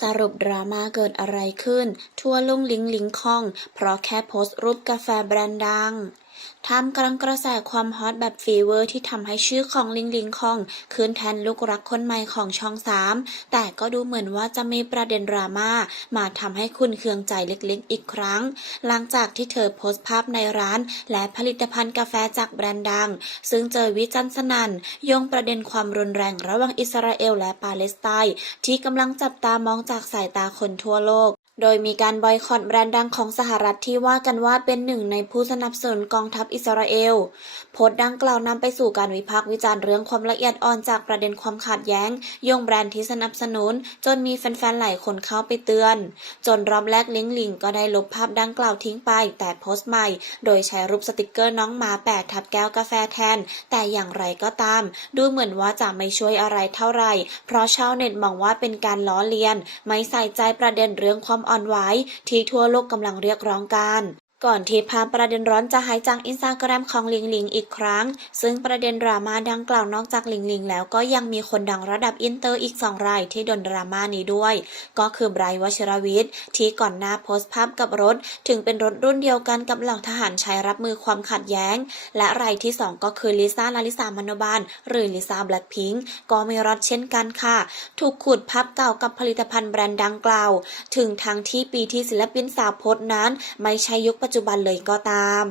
สรุปดราม่าเกิดอะไรขึ้น ทั่วลุ่งลิงลิงคอง เพราะแค่โพสต์รูปกาแฟแบรนด์ดัง ท่ามกลางกระแสความฮอตแบบฟีเวอร์ที่ทำให้ชื่อของลิงลิงคองขึ้นแทนลูกรักคนใหม่ของช่องสามแต่ก็ดูเหมือนว่าจะมีประเด็นดราม่ามาทำให้คุณเคืองใจเล็กๆอีกครั้ง หลังจากที่เธอโพสต์ภาพในร้าน และผลิตภัณฑ์กาแฟจากแบรนด์ดัง ซึ่งเจอวิจารณ์สนั่นโยงประเด็นความรุนแรงระหว่างอิสราเอลและปาเลสไตน์ที่กำลังจับตามองจากสายตาคนทั่วโลก โดยมีการบอยคอตแบรนด์ดังของสหรัฐที่ว่ากันว่าเป็นหนึ่งในผู้สนับสนุนกองทัพอิสราเอล โพสต์ดังกล่าวนำไปสู่การวิพากษ์วิจารณ์เรื่องความละเอียดอ่อนจากประเด็นความขัดแย้งโยงแบรนด์ที่สนับสนุน จนมีแฟนๆหลายคนเข้าไปเตือน จนรอบแรกลิงลิงก็ได้ลบภาพดังกล่าวทิ้งไป แต่โพสต์ใหม่ โดยใช้รูปสติกเกอร์น้องหมาแปะทับแก้วกาแฟแทน แต่อย่างไรก็ตาม ดูเหมือนว่าจะไม่ช่วยอะไรเท่าไหร่ เพราะชาวเน็ตมองว่าเป็นการล้อเลียน ไม่ใส่ใจประเด็นเรื่องความอ่อนไหวที่ทั่วโลกกำลังเรียกร้องกัน ก่อนที่ภาพประเด็นร้อนจะหายจากอินสตาแกรมของลิงลิงอีกครั้ง ซึ่งประเด็นดราม่าดังกล่าวนอกจากลิงลิงแล้วก็ยังมีคนดังระดับอินเตอร์อีกสองรายที่โดนดราม่านี้ด้วย ก็คือไบรท์วชิรวิทย์ที่ก่อนหน้าโพสต์ภาพกับรถ ถึงเป็นรถรุ่นเดียวกันกับเหล่าทหารใช้รับมือความขัดแย้ง และรายที่สองก็คือลิซ่าลาลิสามโนบาลหรือลิซ่าแบล็คพิงก์ก็มีรถเช่นกันค่ะ ถูกขุดภาพเก่ากับผลิตภัณฑ์แบรนด์ดังกล่าว ถึงทั้งที่ปีที่ศิลปินสาวโพสต์นั้น ไม่ใช่ยุคปัจจุบันเลยก็ตาม